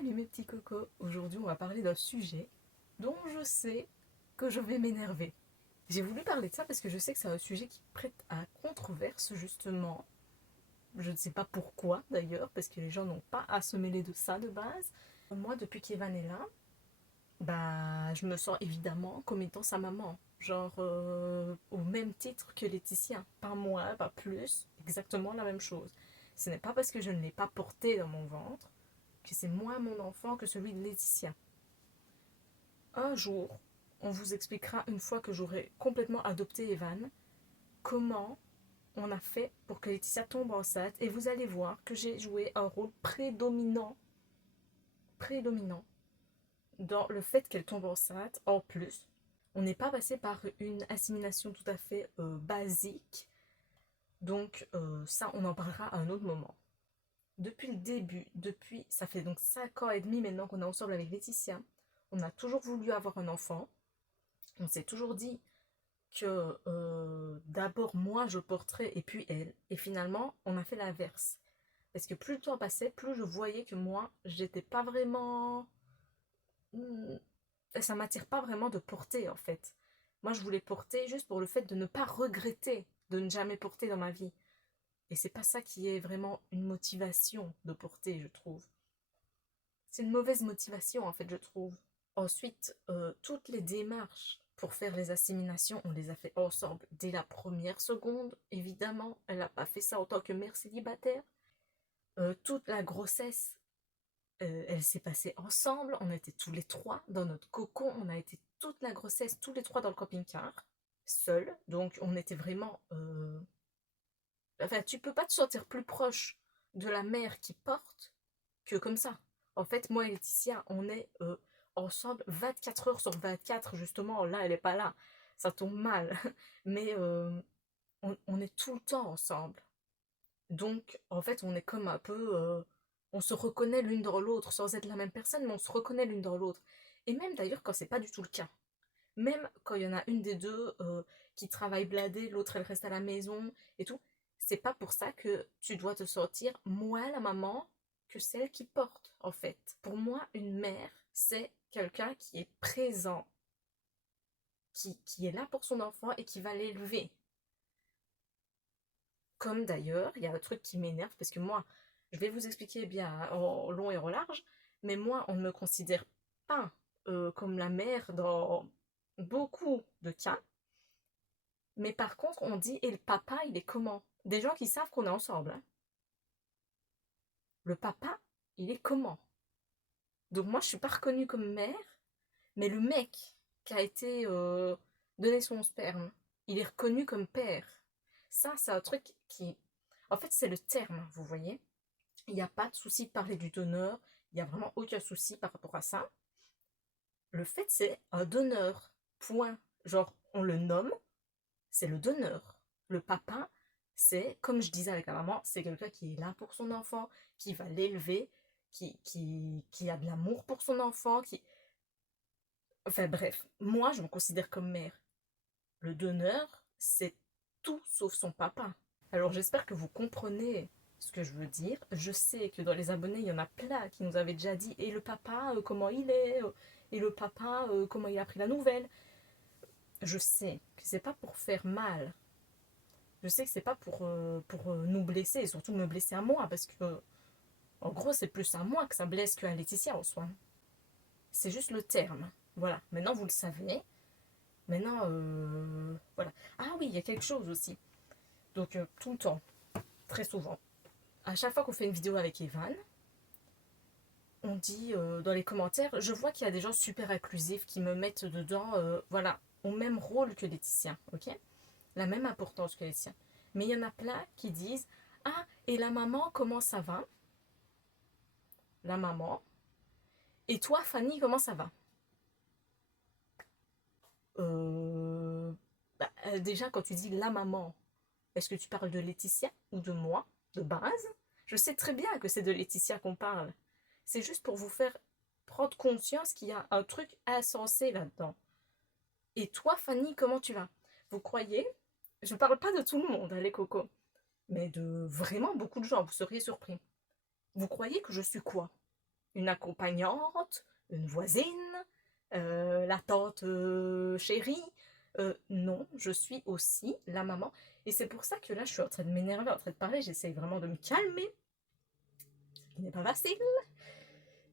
Salut mes petits cocos, aujourd'hui on va parler d'un sujet dont je sais que je vais m'énerver. J'ai voulu parler de ça parce que je sais que c'est un sujet qui prête à controverse justement. Je ne sais pas pourquoi d'ailleurs, parce que les gens n'ont pas à se mêler de ça de base. Moi depuis qu'Evan est là, je me sens évidemment comme étant sa maman. Genre au même titre que Laetitia. Pas moins, pas plus, exactement la même chose. Ce n'est pas parce que je ne l'ai pas porté dans mon ventre que c'est moins mon enfant que celui de Laetitia. Un jour, on vous expliquera, une fois que j'aurai complètement adopté Evan, comment on a fait pour que Laetitia tombe enceinte, et vous allez voir que j'ai joué un rôle prédominant dans le fait qu'elle tombe enceinte. En plus, on n'est pas passé par une assimilation tout à fait basique, donc ça on en parlera à un autre moment. Depuis le début, ça fait donc 5 ans et demi maintenant qu'on est ensemble avec Laetitia, on a toujours voulu avoir un enfant. On s'est toujours dit que d'abord moi je porterais et puis elle. Et finalement, on a fait l'inverse. Parce que plus le temps passait, plus je voyais que moi, j'étais pas vraiment... Ça m'attire pas vraiment de porter en fait. Moi, je voulais porter juste pour le fait de ne pas regretter de ne jamais porter dans ma vie. Et c'est pas ça qui est vraiment une motivation de porter, je trouve. C'est une mauvaise motivation en fait, je trouve. Ensuite, toutes les démarches pour faire les asséminations, on les a fait ensemble dès la première seconde. Évidemment, elle n'a pas fait ça en tant que mère célibataire. Toute la grossesse, elle s'est passée ensemble. On était tous les trois dans notre cocon. On a été toute la grossesse, tous les trois dans le camping-car, seuls. Donc, on était vraiment... Enfin, tu peux pas te sentir plus proche de la mère qui porte que comme ça. En fait, moi et Laetitia, on est ensemble 24 heures sur 24, justement. Là, elle n'est pas là. Ça tombe mal. Mais on est tout le temps ensemble. Donc, en fait, on est comme un peu... on se reconnaît l'une dans l'autre, sans être la même personne, mais on se reconnaît l'une dans l'autre. Et même d'ailleurs quand c'est pas du tout le cas. Même quand il y en a une des deux qui travaille bladée, l'autre elle reste à la maison et tout, c'est pas pour ça que tu dois te sentir moins la maman que celle qui porte, en fait. Pour moi, une mère, c'est quelqu'un qui est présent, qui est là pour son enfant et qui va l'élever. Comme d'ailleurs, il y a un truc qui m'énerve, parce que moi, je vais vous expliquer bien en long et en large, mais moi, on ne me considère pas comme la mère dans beaucoup de cas. Mais par contre, on dit, et le papa, il est comment? Des gens qui savent qu'on est ensemble, hein. Le papa, il est comment? Donc moi, je suis pas reconnue comme mère, mais le mec qui a été donné son sperme, il est reconnu comme père. Ça, c'est un truc qui... En fait, c'est le terme, vous voyez. Il n'y a pas de souci de parler du donneur, il n'y a vraiment aucun souci par rapport à ça. Le fait, c'est un donneur, point. Genre, on le nomme, c'est le donneur. Le papa, c'est, comme je disais avec la maman, c'est quelqu'un qui est là pour son enfant, qui va l'élever, qui a de l'amour pour son enfant, qui... Enfin bref, moi je me considère comme mère. Le donneur, c'est tout sauf son papa. Alors j'espère que vous comprenez ce que je veux dire. Je sais que dans les abonnés, il y en a plein qui nous avaient déjà dit «Et le papa, comment il est Et le papa, comment il a pris la nouvelle?» Je sais que c'est pas pour faire mal. Je sais que c'est pas pour nous blesser, et surtout me blesser à moi, parce que en gros c'est plus à moi que ça blesse qu'à Laetitia en soi. C'est juste le terme. Voilà, maintenant vous le savez. Maintenant, voilà. Ah oui, il y a quelque chose aussi. Donc tout le temps, très souvent, à chaque fois qu'on fait une vidéo avec Evan, on dit dans les commentaires, je vois qu'il y a des gens super inclusifs qui me mettent dedans, voilà, au même rôle que Laetitia, ok? La même importance que Laetitia. Mais il y en a plein qui disent, ah, et la maman, comment ça va? La maman. Et toi, Fanny, comment ça va? euh, Déjà, quand tu dis la maman, est-ce que tu parles de Laetitia ou de moi, de base? Je sais très bien que c'est de Laetitia qu'on parle. C'est juste pour vous faire prendre conscience qu'il y a un truc insensé là-dedans. Et toi, Fanny, comment tu vas? Vous croyez? Je ne parle pas de tout le monde, hein, les cocos, mais de vraiment beaucoup de gens, vous seriez surpris. Vous croyez que je suis quoi? une accompagnante, une voisine, la tante chérie. Non, je suis aussi la maman. Et c'est pour ça que là, je suis en train de m'énerver, en train de parler. J'essaye vraiment de me calmer, ce qui n'est pas facile.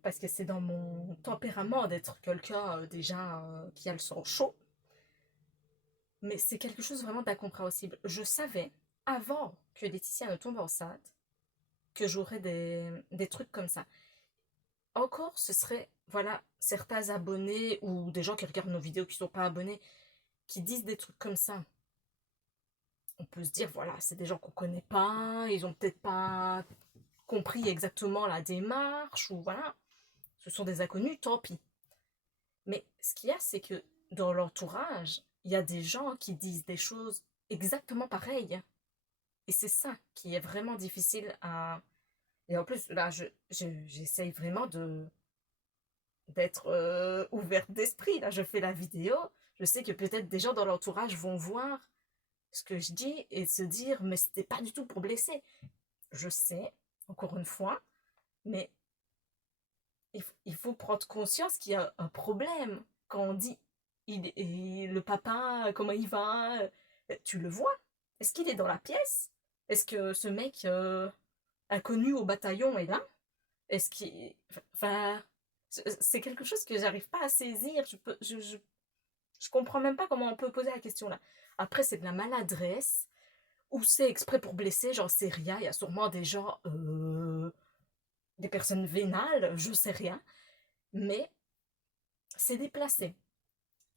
Parce que c'est dans mon tempérament d'être quelqu'un déjà qui a le sang chaud. Mais c'est quelque chose vraiment d'incompréhensible. Je savais, avant que Laetitia ne tombe enceinte, que j'aurais des trucs comme ça. Encore, ce serait, voilà, certains abonnés ou des gens qui regardent nos vidéos qui ne sont pas abonnés, qui disent des trucs comme ça. On peut se dire, voilà, c'est des gens qu'on connaît pas, ils ont peut-être pas compris exactement la démarche, ou voilà, ce sont des inconnus, tant pis. Mais ce qu'il y a, c'est que dans l'entourage, il y a des gens qui disent des choses exactement pareilles. Et c'est ça qui est vraiment difficile à... Et en plus, là, j'essaye vraiment d'être ouverte d'esprit. Là, je fais la vidéo. Je sais que peut-être des gens dans l'entourage vont voir ce que je dis et se dire, mais c'était pas du tout pour blesser. Je sais, encore une fois, mais il faut prendre conscience qu'il y a un problème. Quand on dit, le papa, comment il va, tu le vois. Est-ce qu'il est dans la pièce? Est-ce que ce mec inconnu au bataillon est là? Est-ce qu'il... Enfin, c'est quelque chose que j'arrive pas à saisir. Je comprends même pas comment on peut poser la question là. Après, c'est de la maladresse ou c'est exprès pour blesser, j'en sais rien. Il y a sûrement des gens, des personnes vénales, je sais rien. Mais c'est déplacé.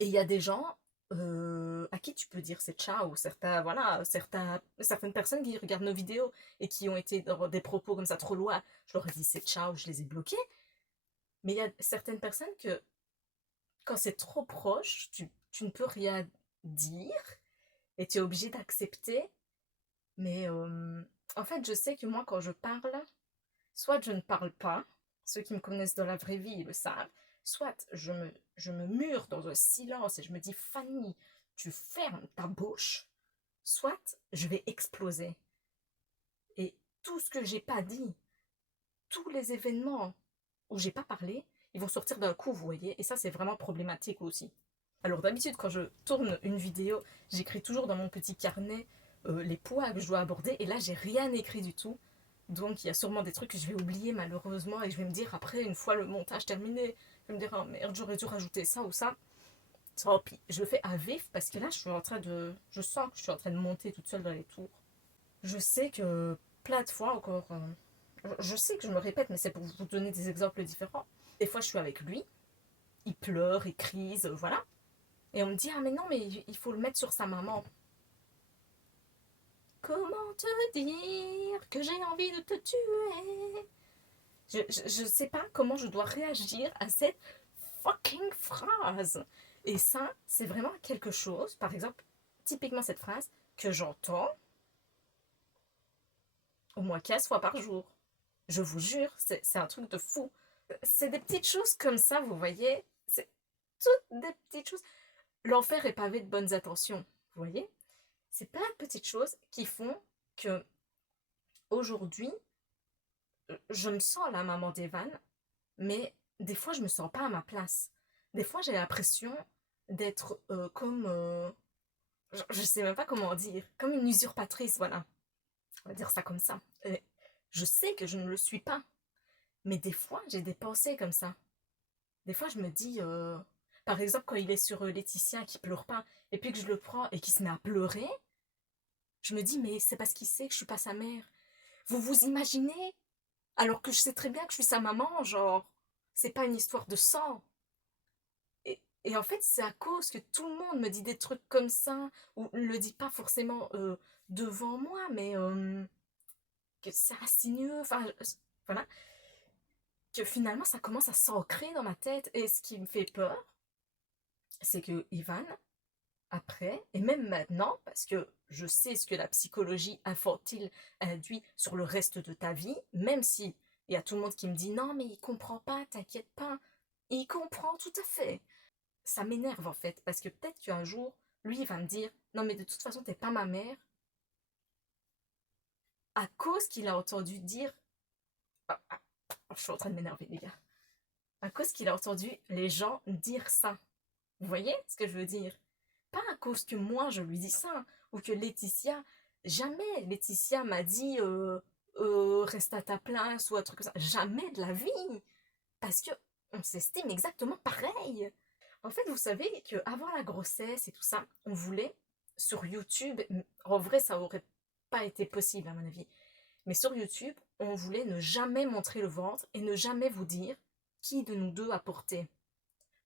Et il y a des gens à qui tu peux dire c'est ciao. Certaines personnes qui regardent nos vidéos et qui ont été dans des propos comme ça trop loin, je leur ai dit c'est ciao, je les ai bloqués. Mais il y a certaines personnes que, quand c'est trop proche, tu ne peux rien dire et tu es obligé d'accepter. Mais en fait, je sais que moi, quand je parle, soit je ne parle pas, ceux qui me connaissent dans la vraie vie ils le savent, soit je me mure dans un silence et je me dis Fanny, tu fermes ta bouche, soit je vais exploser. Et tout ce que j'ai pas dit, tous les événements où j'ai pas parlé, ils vont sortir d'un coup, vous voyez, et ça c'est vraiment problématique aussi. Alors d'habitude quand je tourne une vidéo, j'écris toujours dans mon petit carnet les points que je dois aborder, et là j'ai rien écrit du tout. Donc il y a sûrement des trucs que je vais oublier malheureusement, et je vais me dire après, une fois le montage terminé, je vais me dire oh merde, j'aurais dû rajouter ça ou ça. Tant pis, je le fais à vif parce que là je sens que je suis en train de monter toute seule dans les tours. Je sais que plein de fois encore, je sais que je me répète, mais c'est pour vous donner des exemples différents. Des fois je suis avec lui, il pleure, il crise, voilà. Et on me dit, ah mais non, mais il faut le mettre sur sa maman. Comment te dire que j'ai envie de te tuer? Je sais pas comment je dois réagir à cette fucking phrase. Et ça, c'est vraiment quelque chose, par exemple, typiquement cette phrase, que j'entends au moins 15 fois par jour. Je vous jure, c'est un truc de fou. C'est des petites choses comme ça, vous voyez. C'est toutes des petites choses. L'enfer est pavé de bonnes intentions, vous voyez. C'est plein de petites choses qui font que aujourd'hui, je me sens la maman d'Evan, mais des fois, je me sens pas à ma place. Des fois, j'ai l'impression d'être comme... je sais même pas comment dire. Comme une usurpatrice, voilà. On va dire ça comme ça. Et je sais que je ne le suis pas. Mais des fois, j'ai des pensées comme ça. Des fois, je me dis... par exemple, quand il est sur Laetitia qui pleure pas, et puis que je le prends et qu'il se met à pleurer, je me dis, mais c'est parce qu'il sait que je suis pas sa mère. Vous vous imaginez? Alors que je sais très bien que je suis sa maman, genre, c'est pas une histoire de sang. Et en fait, c'est à cause que tout le monde me dit des trucs comme ça, ou ne le dit pas forcément devant moi, mais que c'est insinueux, enfin, voilà, que finalement ça commence à s'ancrer dans ma tête. Et ce qui me fait peur, c'est que Ivan, après, et même maintenant, parce que je sais ce que la psychologie infantile induit sur le reste de ta vie, même si il y a tout le monde qui me dit non, mais il comprend pas, t'inquiète pas. Il comprend tout à fait. Ça m'énerve en fait, parce que peut-être qu'un jour, lui, il va me dire non, mais de toute façon, t'es pas ma mère, à cause qu'il a entendu dire. Ah, ah, je suis en train de m'énerver, les gars. à cause qu'il a entendu les gens dire ça. Vous voyez ce que je veux dire? Pas à cause que moi je lui dis ça, ou que Laetitia, jamais Laetitia m'a dit reste à ta place ou un truc comme ça. Jamais de la vie. Parce que on s'estime exactement pareil. En fait, vous savez qu'avant la grossesse et tout ça, on voulait sur YouTube, en vrai, ça aurait pas été possible à mon avis, mais sur YouTube, on voulait ne jamais montrer le ventre et ne jamais vous dire qui de nous deux a porté.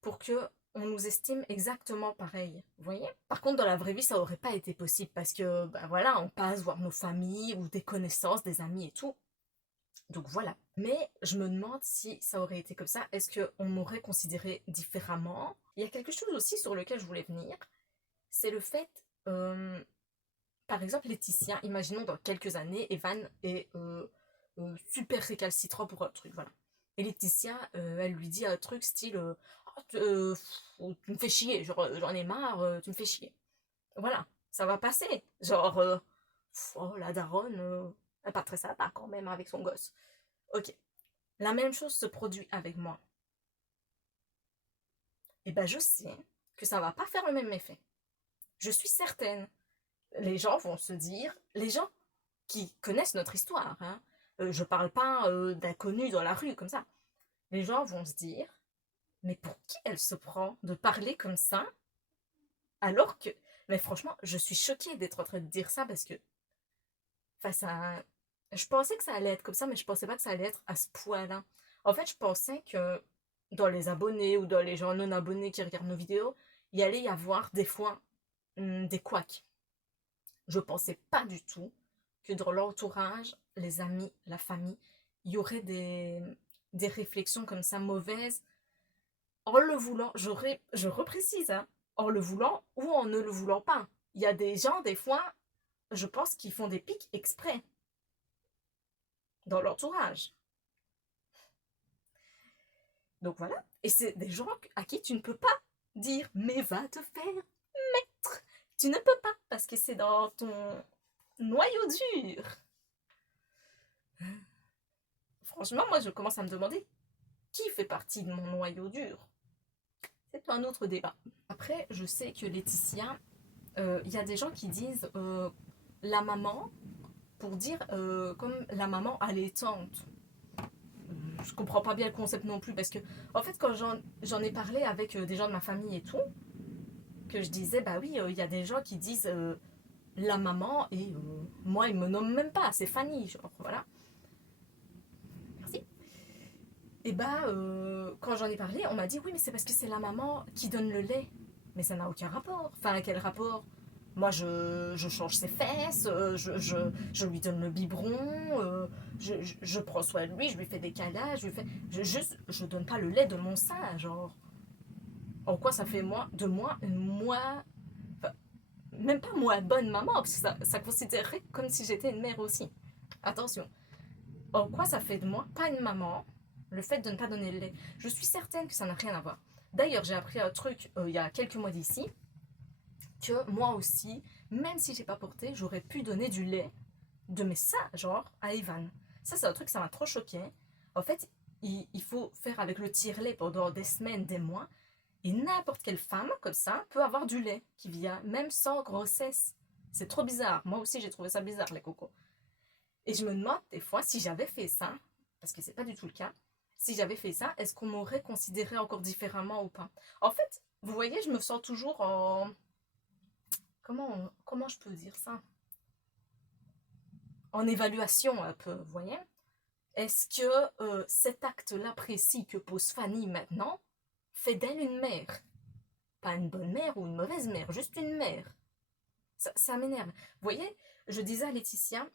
Pour que on nous estime exactement pareil, vous voyez? Par contre, dans la vraie vie, ça aurait pas été possible parce que, ben voilà, on passe voir nos familles ou des connaissances, des amis et tout. Donc voilà. Mais je me demande si ça aurait été comme ça, est-ce qu'on m'aurait considéré différemment? Il y a quelque chose aussi sur lequel je voulais venir, c'est le fait, par exemple, Laetitia, imaginons dans quelques années, Evan est super récalcitrant pour un truc, voilà. Et Laetitia, elle lui dit un truc style oh, tu me fais chier, genre j'en ai marre, tu me fais chier. Voilà, ça va passer. Genre, oh la daronne, elle est pas très sympa quand même avec son gosse. Ok, la même chose se produit avec moi. Et ben je sais que ça va pas faire le même effet. Je suis certaine. Les gens vont se dire, les gens qui connaissent notre histoire, hein, je parle pas d'inconnus dans la rue comme ça. Les gens vont se dire, mais pour qui elle se prend de parler comme ça alors que, mais franchement, je suis choquée d'être en train de dire ça parce que, face à, je pensais que ça allait être comme ça, mais je pensais pas que ça allait être à ce point-là. En fait, je pensais que dans les abonnés ou dans les gens non abonnés qui regardent nos vidéos, il y allait y avoir des fois des couacs. Je pensais pas du tout que dans l'entourage, les amis, la famille, il y aurait des réflexions comme ça mauvaises en le voulant. Je reprécise, hein, en le voulant ou en ne le voulant pas. Il y a des gens, des fois, je pense qu'ils font des pics exprès dans l'entourage. Donc voilà. Et c'est des gens à qui tu ne peux pas dire mais va te faire mettre. Tu ne peux pas parce que c'est dans ton noyau dur. Franchement, moi je commence à me demander qui fait partie de mon noyau dur. C'est un autre débat. Après, je sais que Laetitia, il y a des gens qui disent la maman pour dire comme la maman allaitante. Je comprends pas bien le concept non plus parce que en fait quand j'en ai parlé avec des gens de ma famille et tout, que je disais bah oui il y a des gens qui disent la maman et moi ils me nomment même pas, c'est Fanny, genre voilà. Merci. Et bah quand j'en ai parlé on m'a dit oui mais c'est parce que c'est la maman qui donne le lait, mais ça n'a aucun rapport. Enfin quel rapport? Moi, je change ses fesses, je lui donne le biberon, je prends soin de lui, je lui fais des câlins, je lui fais. Je donne pas le lait de mon sein, genre. En quoi ça fait de moi une moi. Enfin, même pas moi bonne maman, parce que ça considérerait comme si j'étais une mère aussi. Attention. En quoi ça fait de moi, pas une maman, le fait de ne pas donner le lait? Je suis certaine que ça n'a rien à voir. D'ailleurs, j'ai appris un truc il y a quelques mois d'ici, que moi aussi, même si j'ai pas porté, j'aurais pu donner du lait de mes seins, genre, à Evan. Ça, c'est un truc, ça m'a trop choqué. En fait, il faut faire avec le tire-lait pendant des semaines, des mois, et n'importe quelle femme, comme ça, peut avoir du lait qui vient, même sans grossesse. C'est trop bizarre. Moi aussi, j'ai trouvé ça bizarre, les cocos. Et je me demande, des fois, si j'avais fait ça, parce que c'est pas du tout le cas, si j'avais fait ça, est-ce qu'on m'aurait considéré encore différemment ou pas? En fait, vous voyez, je me sens toujours en comment je peux dire ça? En évaluation un peu, vous voyez? Est-ce que cet acte-là précis que pose Fanny maintenant fait d'elle une mère? Pas une bonne mère ou une mauvaise mère, juste une mère. Ça m'énerve. Vous voyez, je disais à Laetitia,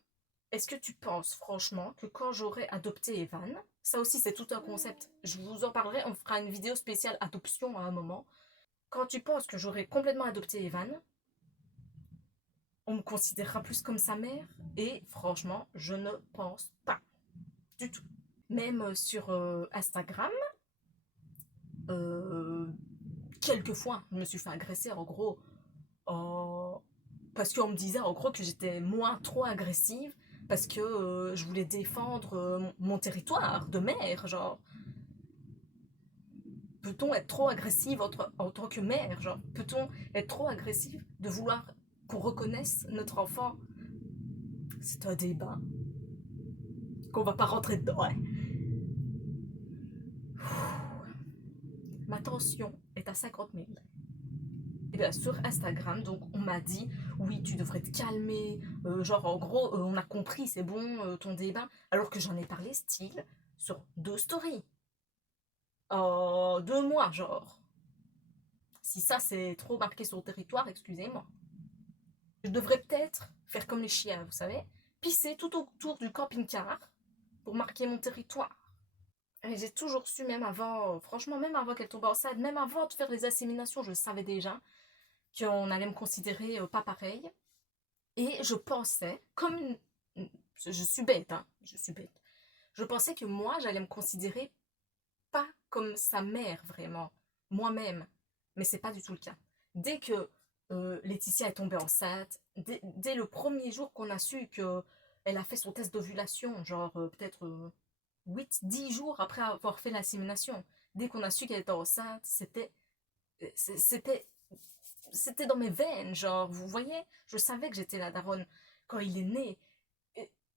est-ce que tu penses franchement que quand j'aurai adopté Evan, ça aussi c'est tout un concept, je vous en parlerai, on fera une vidéo spéciale adoption à un moment. Quand tu penses que j'aurai complètement adopté Evan, on me considérera plus comme sa mère et franchement, je ne pense pas du tout. Même sur Instagram, euh, quelques fois, je me suis fait agresser en gros parce qu'on me disait en gros que j'étais moi trop agressive parce que je voulais défendre mon territoire de mère, genre. peut-on être trop agressive en tant que mère? Genre, peut-on être trop agressive de vouloir qu'on reconnaisse notre enfant? C'est un débat qu'on va pas rentrer dedans, ouais. Ma tension est à 50 000. Et bien sur Instagram, donc on m'a dit oui, tu devrais te calmer, genre en gros, on a compris, c'est bon, ton débat, alors que j'en ai parlé style sur 2 stories, en 2 mois, genre. Si ça c'est trop marqué sur le territoire, excusez-moi. Je devrais peut-être faire comme les chiens, vous savez, pisser tout autour du camping-car pour marquer mon territoire. Et j'ai toujours su, même avant, franchement, même avant qu'elle tombe enceinte, même avant de faire les asséminations, je savais déjà qu'on allait me considérer pas pareil. Et je pensais, comme je suis bête, hein, je suis bête. Je pensais que moi, j'allais me considérer pas comme sa mère, vraiment, moi-même. Mais c'est pas du tout le cas. Dès que Laetitia est tombée enceinte, dès le premier jour qu'on a su qu'elle a fait son test d'ovulation, genre peut-être 8-10 jours après avoir fait l'insémination, dès qu'on a su qu'elle était enceinte, c'était c'était dans mes veines, genre, vous voyez, je savais que j'étais la daronne. Quand il est né,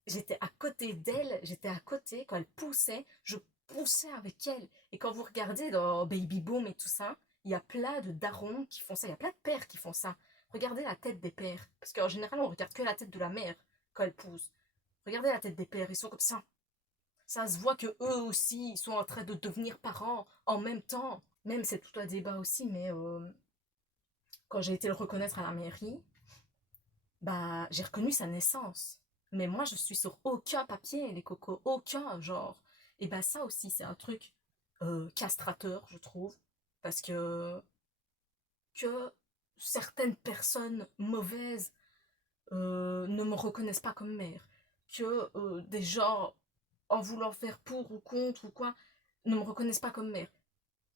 j'étais à côté d'elle, j'étais à côté, quand elle poussait, je poussais avec elle. Et quand vous regardez dans Baby Boom et tout ça, il y a plein de darons qui font ça, il y a plein de pères qui font ça. Regardez la tête des pères, parce qu'en général, on regarde que la tête de la mère quand elle pousse. Regardez la tête des pères, ils sont comme ça. Ça se voit que eux aussi, ils sont en train de devenir parents en même temps. Même c'est tout un débat aussi, mais quand j'ai été le reconnaître à la mairie, bah, j'ai reconnu sa naissance. Mais moi, je suis sur aucun papier, les cocos, aucun, genre. Et bah, ça aussi, c'est un truc castrateur, je trouve. Parce que certaines personnes mauvaises ne me reconnaissent pas comme mère. Que des gens, en voulant faire pour ou contre ou quoi, ne me reconnaissent pas comme mère.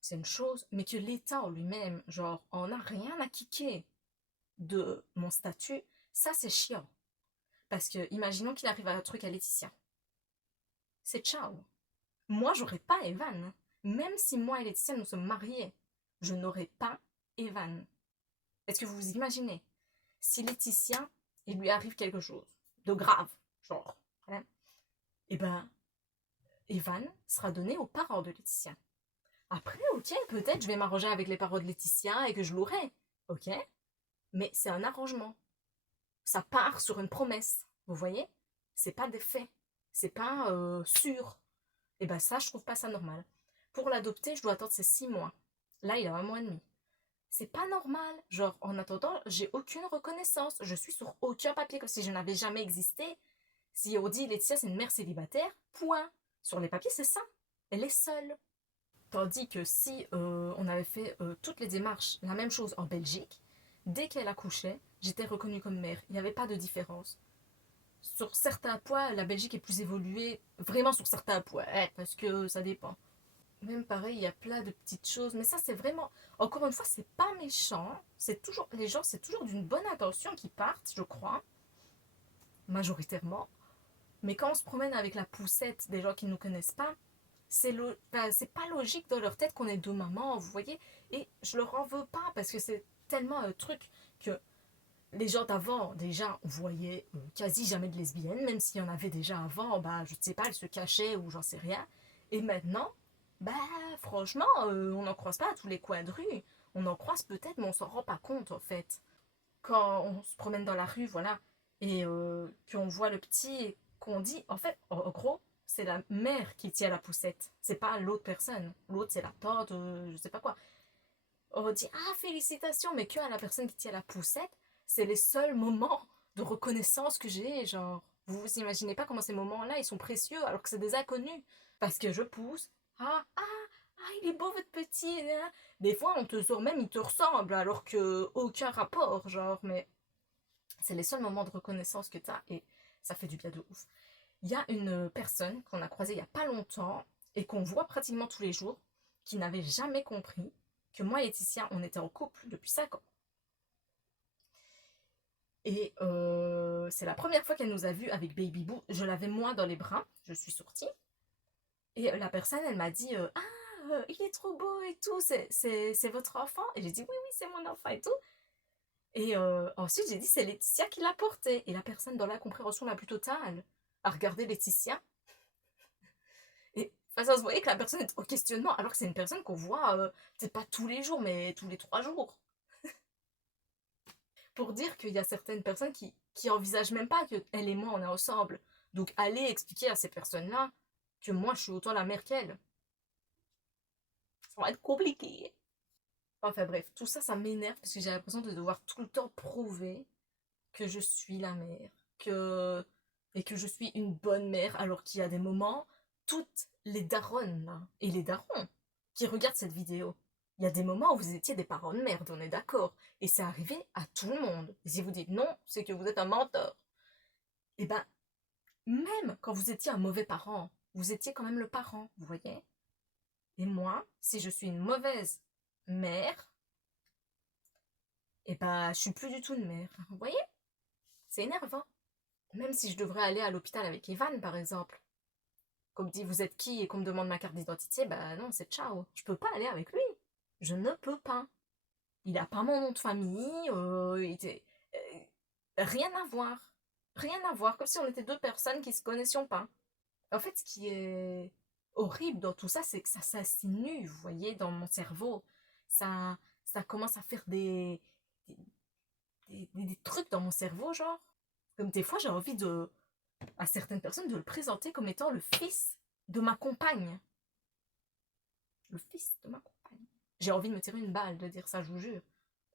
C'est une chose, mais que l'État en lui-même, genre, en a rien à kicker de mon statut, ça c'est chiant. Parce que, imaginons qu'il arrive à un truc à Laetitia. C'est ciao. Moi, j'aurais pas Evan. Même si moi et Laetitia nous sommes mariés, je n'aurais pas Evan. Est-ce que vous vous imaginez? Si Laetitia, il lui arrive quelque chose de grave, genre, hein, et ben, Evan sera donné aux parents de Laetitia. Après, ok, peut-être je vais m'arranger avec les parents de Laetitia et que je l'aurai. Ok? Mais c'est un arrangement. Ça part sur une promesse. Vous voyez? C'est pas des faits. C'est pas sûr. Et ben ça, je trouve pas ça normal. Pour l'adopter, je dois attendre ces 6 mois. Là, il a 1 mois et demi. C'est pas normal. Genre, en attendant, j'ai aucune reconnaissance. Je suis sur aucun papier comme si je n'avais jamais existé. Si on dit Laetitia, c'est une mère célibataire, point. Sur les papiers, c'est ça. Elle est seule. Tandis que si on avait fait toutes les démarches, la même chose en Belgique, dès qu'elle accouchait, j'étais reconnue comme mère. Il n'y avait pas de différence. Sur certains points, la Belgique est plus évoluée, vraiment sur certains points, parce que ça dépend. Même pareil, il y a plein de petites choses, mais ça c'est vraiment, encore une fois, c'est pas méchant. C'est toujours, les gens, c'est toujours d'une bonne intention qui partent, je crois, majoritairement. Mais quand on se promène avec la poussette des gens qui ne nous connaissent pas, c'est pas logique dans leur tête qu'on est deux mamans, vous voyez. Et je leur en veux pas parce que c'est tellement un truc que les gens d'avant, déjà, on voyait quasi jamais de lesbiennes, même s'il y en avait déjà avant, bah, je ne sais pas, elles se cachaient ou j'en sais rien. Et maintenant, bah, franchement, on n'en croise pas à tous les coins de rue. On en croise peut-être, mais on s'en rend pas compte, en fait. Quand on se promène dans la rue, voilà, et qu'on voit le petit, et qu'on dit, en fait, en gros, c'est la mère qui tient la poussette. C'est pas l'autre personne. L'autre, c'est la tante, je sais pas quoi. On dit ah félicitations, mais que à la personne qui tient la poussette, c'est les seuls moments de reconnaissance que j'ai, genre vous vous imaginez pas comment ces moments-là ils sont précieux alors que c'est des inconnus parce que je pousse il est beau votre petit hein. Des fois on te sort même il te ressemble alors que aucun rapport genre mais c'est les seuls moments de reconnaissance que t'as et ça fait du bien de ouf. Il y a une personne qu'on a croisée il y a pas longtemps et qu'on voit pratiquement tous les jours qui n'avait jamais compris que moi et Laetitia, on était en couple depuis 5 ans. Et c'est la première fois qu'elle nous a vus avec Baby Boo. Je l'avais moi dans les bras, je suis sortie. Et la personne, elle m'a dit il est trop beau et tout, c'est votre enfant? Et j'ai dit, oui, oui, c'est mon enfant et tout. Et ensuite, j'ai dit, c'est Laetitia qui l'a porté. Et la personne, dans l'incompréhension la plus totale, a regardé Laetitia. Et enfin, ça se voyait que la personne est au questionnement, alors que c'est une personne qu'on voit, peut-être pas tous les jours, mais tous les 3 jours. Pour dire qu'il y a certaines personnes qui envisagent même pas que elle et moi, on est ensemble. Donc, allez expliquer à ces personnes-là que moi, je suis autant la mère qu'elle. Ça va être compliqué. Enfin bref, tout ça, ça m'énerve parce que j'ai l'impression de devoir tout le temps prouver que je suis la mère, que et que je suis une bonne mère, alors qu'il y a des moments, toutes les daronnes là, et les darons qui regardent cette vidéo, il y a des moments où vous étiez des parents de merde, on est d'accord, et c'est arrivé à tout le monde. Et si vous dites non, c'est que vous êtes un menteur. Et ben, même quand vous étiez un mauvais parent, vous étiez quand même le parent, vous voyez. Et moi, si je suis une mauvaise mère, et ben, je suis plus du tout une mère. Vous voyez? C'est énervant. Même si je devrais aller à l'hôpital avec Evan, par exemple. Comme dit, vous êtes qui et qu'on me demande ma carte d'identité, bah non, c'est ciao. Je peux pas aller avec lui. Je ne peux pas. Il a pas mon nom de famille, rien à voir. Rien à voir, comme si on était deux personnes qui se connaissions pas. En fait, ce qui est horrible dans tout ça, c'est que ça s'insinue, vous voyez, dans mon cerveau. Ça commence à faire des trucs dans mon cerveau, genre. Comme des fois, j'ai envie à certaines personnes de le présenter comme étant le fils de ma compagne. Le fils de ma compagne. J'ai envie de me tirer une balle de dire ça, je vous jure.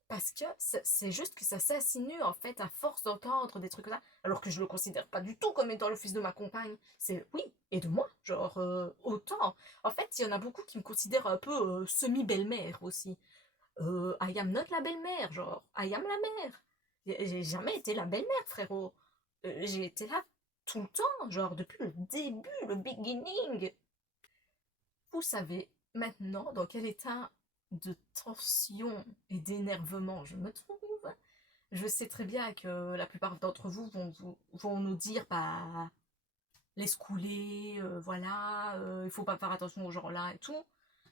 Parce que c'est juste que ça s'insinue, en fait, à force d'entendre des trucs comme ça, alors que je le considère pas du tout comme étant le fils de ma compagne. C'est, oui, et de moi, genre, autant. En fait, il y en a beaucoup qui me considèrent un peu semi-belle-mère aussi. I am not la belle-mère, genre, I am la mère. J'ai jamais été la belle-mère, frérot. J'ai été là tout le temps, genre, depuis le début, le beginning. Vous savez maintenant dans quel état de tension et d'énervement je me trouve. Je sais très bien que la plupart d'entre vous vont nous dire, bah, laisse couler, voilà, il faut pas faire attention aux gens là et tout.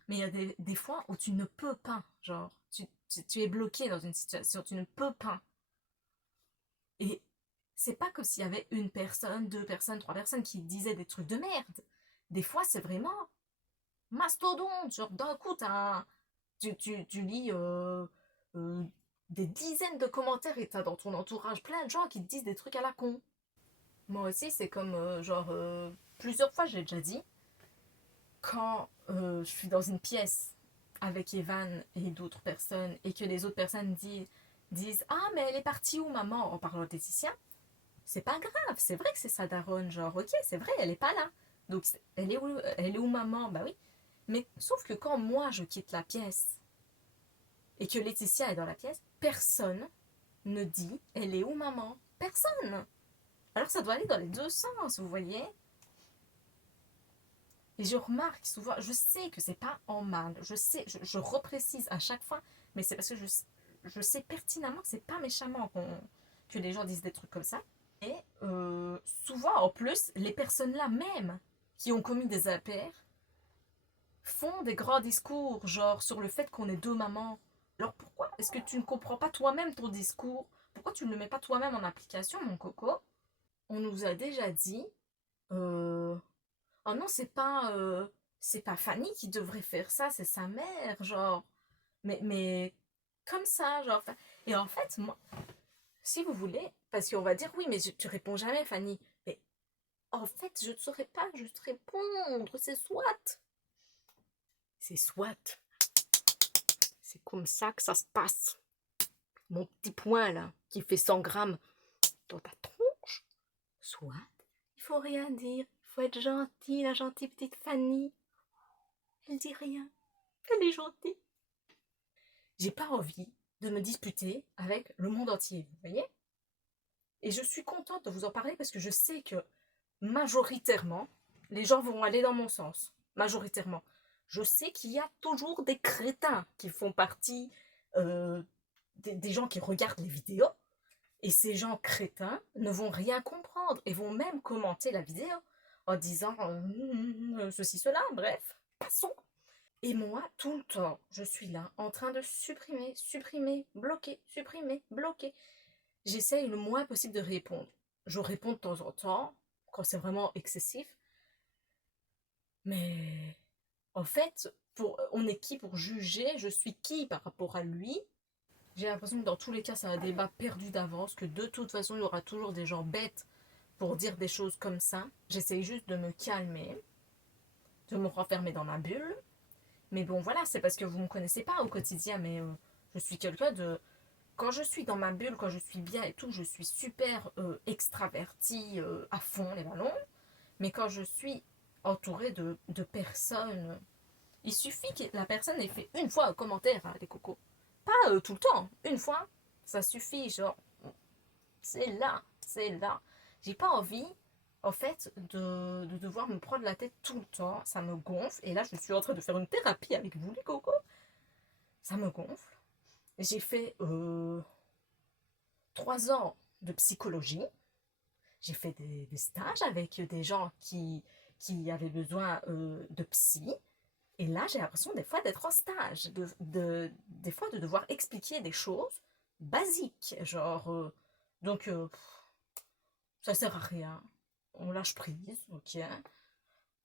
Mais il y a des fois où tu ne peux pas, genre, tu es bloqué dans une situation, tu ne peux pas. Et c'est pas comme s'il y avait une personne, deux personnes, trois personnes qui disaient des trucs de merde. Des fois, c'est vraiment mastodonte, genre d'un coup, tu lis euh, des dizaines de commentaires et t'as dans ton entourage plein de gens qui te disent des trucs à la con. Moi aussi, c'est comme, plusieurs fois, j'ai déjà dit, quand je suis dans une pièce avec Evan et d'autres personnes et que les autres personnes disent ah, mais elle est partie où, maman, en parlant de Laetitia, c'est pas grave, c'est vrai que c'est sa daronne, genre, ok, c'est vrai, elle est pas là. Donc, elle est où, maman? Bah oui. Mais sauf que quand moi, je quitte la pièce et que Laetitia est dans la pièce, personne ne dit elle est où, maman? Personne. Alors ça doit aller dans les deux sens, vous voyez. Et je remarque souvent, je sais que c'est pas en mal, je sais, je reprécise à chaque fois, mais c'est parce que je sais pertinemment que c'est pas méchamment que les gens disent des trucs comme ça. Et souvent, en plus, les personnes-là même qui ont commis des impairs font des grands discours, genre sur le fait qu'on est deux mamans. Alors pourquoi est-ce que tu ne comprends pas toi-même ton discours? Pourquoi tu ne le mets pas toi-même en application, mon coco? On nous a déjà dit, euh, oh non, c'est pas Fanny qui devrait faire ça, c'est sa mère, genre. Mais comme ça, genre. Et en fait, moi, si vous voulez, parce qu'on va dire, oui, mais tu réponds jamais, Fanny. Mais en fait, je ne saurais pas juste répondre, c'est soit. C'est soit. C'est comme ça que ça se passe. Mon petit poing, là, qui fait 100 grammes dans ta tronche. Soit. Il faut rien dire. Il faut être gentil, la gentille petite Fanny. Elle dit rien. Elle est gentille. J'ai pas envie de me disputer avec le monde entier, vous voyez? Et je suis contente de vous en parler parce que je sais que majoritairement, les gens vont aller dans mon sens. Majoritairement. Je sais qu'il y a toujours des crétins qui font partie des gens qui regardent les vidéos. Et ces gens crétins ne vont rien comprendre et vont même commenter la vidéo en disant ceci, cela, bref, passons. Et moi, tout le temps, je suis là en train de supprimer, supprimer, bloquer, supprimer, bloquer. J'essaye le moins possible de répondre. Je réponds de temps en temps, quand c'est vraiment excessif, mais en fait, on est qui pour juger? Je suis qui par rapport à lui? J'ai l'impression que dans tous les cas, c'est un débat perdu d'avance, que de toute façon, il y aura toujours des gens bêtes pour dire des choses comme ça. J'essaye juste de me calmer, de me renfermer dans ma bulle. Mais bon, voilà, c'est parce que vous ne me connaissez pas au quotidien, mais je suis quelqu'un de... Quand je suis dans ma bulle, quand je suis bien et tout, je suis super extravertie à fond les ballons. Mais quand je suis entourée de personnes, il suffit que la personne ait fait une fois un commentaire, hein, les cocos. Pas tout le temps, une fois, ça suffit, genre, c'est là, c'est là. J'ai pas envie, en fait, de devoir me prendre la tête tout le temps, ça me gonfle. Et là, je suis en train de faire une thérapie avec vous, les cocos. Ça me gonfle. J'ai fait 3 ans de psychologie. J'ai fait des stages avec des gens qui avaient besoin de psy. Et là, j'ai l'impression des fois d'être en stage, des fois de devoir expliquer des choses basiques. Genre, ça sert à rien. On lâche prise, ok.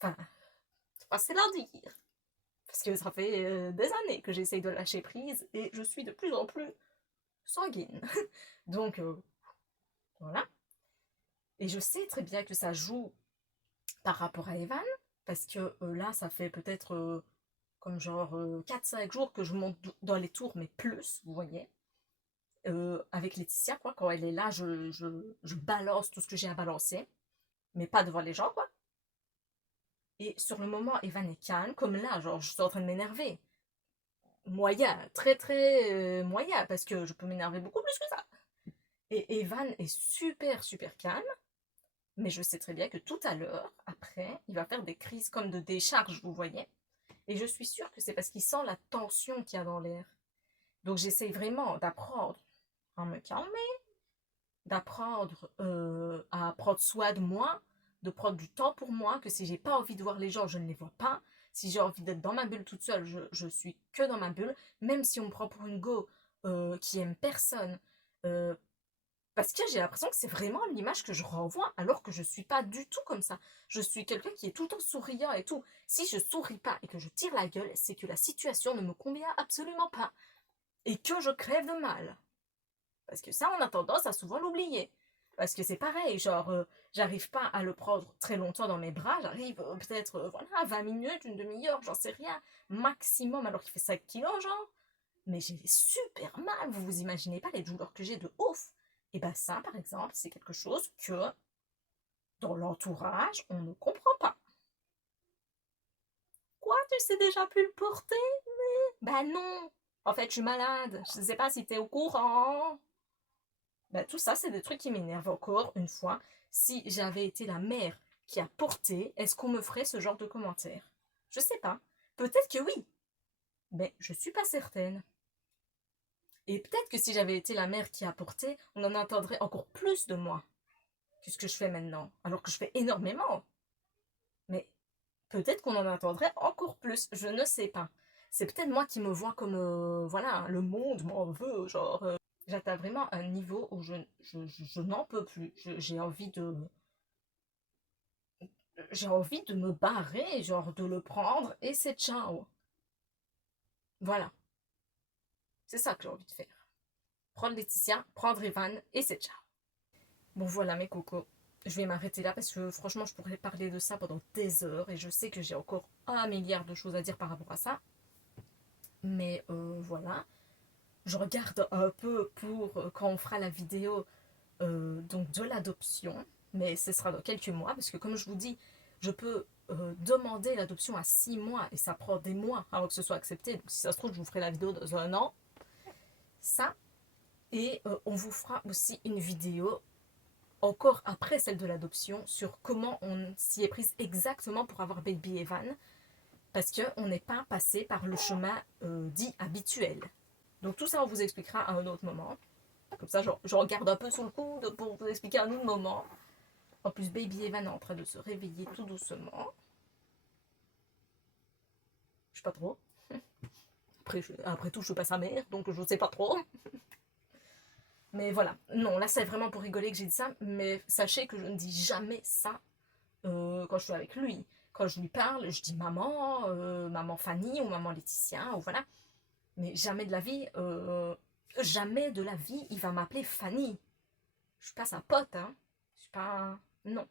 Enfin, c'est facile à dire. Parce que ça fait des années que j'essaye de lâcher prise et je suis de plus en plus sanguine. Donc, voilà. Et je sais très bien que ça joue par rapport à Evan, parce que là, ça fait peut-être comme genre 4-5 jours que je monte dans les tours, mais plus, vous voyez. Avec Laetitia, quoi, quand elle est là, je balance tout ce que j'ai à balancer, mais pas devant les gens, quoi. Et sur le moment, Evan est calme, comme là, genre, je suis en train de m'énerver. Moyen, très très moyen, parce que je peux m'énerver beaucoup plus que ça. Et Evan est super super calme, mais je sais très bien que tout à l'heure, après, il va faire des crises comme de décharge, vous voyez. Et je suis sûre que c'est parce qu'il sent la tension qu'il y a dans l'air. Donc j'essaye vraiment d'apprendre à me calmer, d'apprendre à prendre soin de moi, de prendre du temps pour moi, que si j'ai pas envie de voir les gens, je ne les vois pas. Si j'ai envie d'être dans ma bulle toute seule, je suis que dans ma bulle, même si on me prend pour une go qui aime personne. Euh, Parce que j'ai l'impression que c'est vraiment l'image que je renvoie, alors que je suis pas du tout comme ça. Je suis quelqu'un qui est tout le temps souriant et tout. Si je souris pas et que je tire la gueule, c'est que la situation ne me convient absolument pas. Et que je crève de mal. Parce que ça, on a tendance à souvent l'oublier. Parce que c'est pareil, genre, j'arrive pas à le prendre très longtemps dans mes bras, j'arrive peut-être, voilà, 20 minutes, une demi-heure, j'en sais rien, maximum, alors qu'il fait 5 kilos, genre. Mais j'ai super mal, vous vous imaginez pas les douleurs que j'ai de ouf. Et ben ça, par exemple, c'est quelque chose que, dans l'entourage, on ne comprend pas. Quoi, tu sais déjà plus le porter? Ben non. En fait, je suis malade. Je ne sais pas si t'es au courant. Ben, tout ça, c'est des trucs qui m'énervent encore une fois. Si j'avais été la mère qui a porté, est-ce qu'on me ferait ce genre de commentaires? Je sais pas. Peut-être que oui, mais je suis pas certaine. Et peut-être que si j'avais été la mère qui a porté, on en entendrait encore plus de moi que ce que je fais maintenant, alors que je fais énormément. Mais peut-être qu'on en entendrait encore plus, je ne sais pas. C'est peut-être moi qui me vois comme, voilà, le monde m'en veut, genre, j'atteins vraiment un niveau où je n'en peux plus. J'ai envie de me barrer, genre de le prendre et c'est ciao. Voilà, c'est ça que j'ai envie de faire. Prendre Laetitia, prendre Evan et c'est ciao. Bon voilà mes cocos, je vais m'arrêter là parce que franchement je pourrais parler de ça pendant des heures et je sais que j'ai encore un milliard de choses à dire par rapport à ça. Mais voilà, je regarde un peu pour quand on fera la vidéo donc de l'adoption, mais ce sera dans quelques mois parce que comme je vous dis, je peux demander l'adoption à 6 mois et ça prend des mois avant que ce soit accepté. Donc si ça se trouve, je vous ferai la vidéo dans un an. Ça, et on vous fera aussi une vidéo encore après celle de l'adoption sur comment on s'y est prise exactement pour avoir Baby Evan parce qu'on n'est pas passé par le chemin dit habituel. Donc tout ça, on vous expliquera à un autre moment. Comme ça, je regarde un peu sous le coude pour vous expliquer à un autre moment. En plus, Baby Evan est en train de se réveiller tout doucement. Je sais pas trop. Après tout, je suis pas sa mère, donc je sais pas trop. Mais voilà, non, là c'est vraiment pour rigoler que j'ai dit ça, mais sachez que je ne dis jamais ça quand je suis avec lui. Quand je lui parle, je dis maman, maman Fanny ou maman Laetitia, ou voilà. Mais jamais de la vie, il va m'appeler Fanny. Je suis pas sa pote, hein. Je suis pas... Non.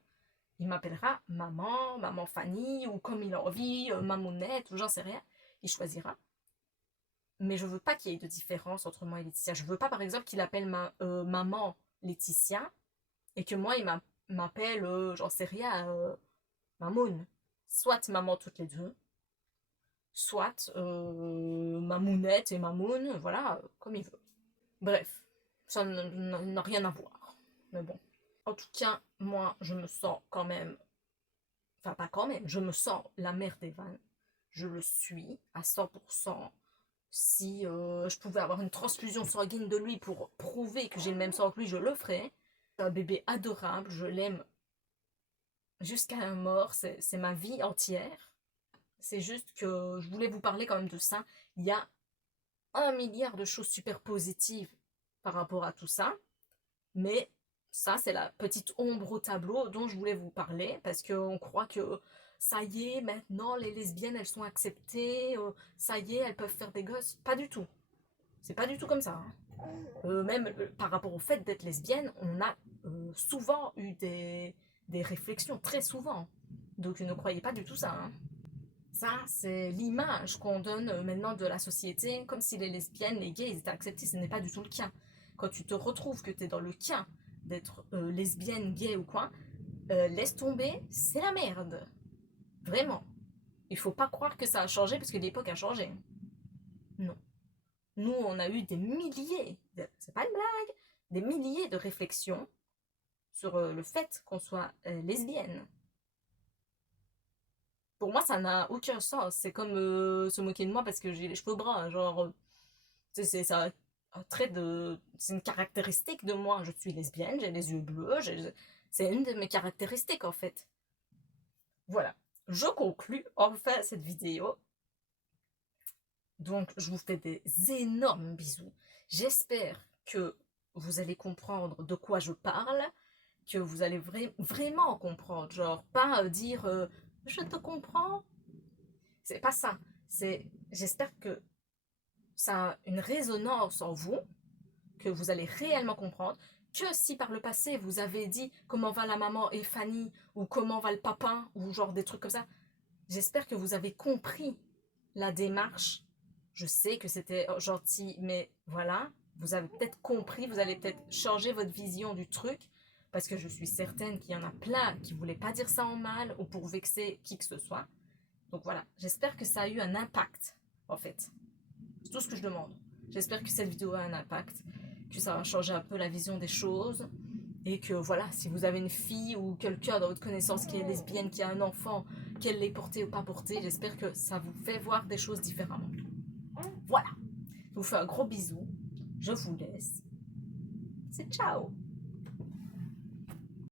Il m'appellera maman, maman Fanny, ou comme il a envie, mamounette, ou j'en sais rien. Il choisira. Mais je veux pas qu'il y ait de différence entre moi et Laetitia. Je veux pas, par exemple, qu'il appelle maman Laetitia, et que moi, il m'appelle, j'en sais rien, Mamoun. Soit maman toutes les deux, soit Mamounette et Mamoun, voilà, comme il veut. Bref, ça n'a rien à voir. Mais bon. En tout cas, moi, je me sens quand même... Enfin, pas quand même, je me sens la mère d'Evan. Je le suis à 100%. Si je pouvais avoir une transfusion sanguine de lui pour prouver que j'ai le même sang que lui, je le ferais. C'est un bébé adorable, je l'aime jusqu'à la mort, c'est ma vie entière. C'est juste que je voulais vous parler quand même de ça. Il y a 1 milliard de choses super positives par rapport à tout ça. Mais ça, c'est la petite ombre au tableau dont je voulais vous parler. Parce qu'on croit que ça y est, maintenant, les lesbiennes, elles sont acceptées. Ça y est, elles peuvent faire des gosses. Pas du tout. C'est pas du tout comme ça. Hein. Même par rapport au fait d'être lesbienne, on a souvent eu des réflexions, très souvent. Donc ne croyez pas du tout ça. Hein. Ça, c'est l'image qu'on donne maintenant de la société, comme si les lesbiennes, les gays, ils étaient acceptés. Ce n'est pas du tout le cas. Quand tu te retrouves que tu es dans le cas d'être lesbienne, gay ou quoi, laisse tomber, c'est la merde. Vraiment. Il faut pas croire que ça a changé parce que l'époque a changé. Non. Nous, on a eu des milliers, c'est pas une blague, des milliers de réflexions sur le fait qu'on soit lesbienne. Pour moi, ça n'a aucun sens. C'est comme se moquer de moi parce que j'ai les cheveux bruns. Genre, c'est ça, c'est une caractéristique de moi. Je suis lesbienne, j'ai les yeux bleus. C'est une de mes caractéristiques en fait. Voilà. Je conclus enfin cette vidéo. Donc, je vous fais des énormes bisous. J'espère que vous allez comprendre de quoi je parle, que vous allez vraiment comprendre. Genre, pas dire je te comprends. C'est pas ça. J'espère que ça a une résonance en vous, que vous allez réellement comprendre. Que si par le passé vous avez dit comment va la maman et Fanny, ou comment va le papa, ou genre des trucs comme ça, j'espère que vous avez compris la démarche. Je sais que c'était gentil, mais voilà, vous avez peut-être compris, vous allez peut-être changer votre vision du truc, parce que je suis certaine qu'il y en a plein qui ne voulaient pas dire ça en mal ou pour vexer qui que ce soit. Donc voilà, j'espère que ça a eu un impact, en fait. C'est tout ce que je demande. J'espère que cette vidéo a un impact, que ça va changer un peu la vision des choses, et que voilà, si vous avez une fille ou quelqu'un dans votre connaissance qui est lesbienne, qui a un enfant, qu'elle l'ait porté ou pas porté, j'espère que ça vous fait voir des choses différemment. Voilà, je vous fais un gros bisou, je vous laisse, c'est ciao.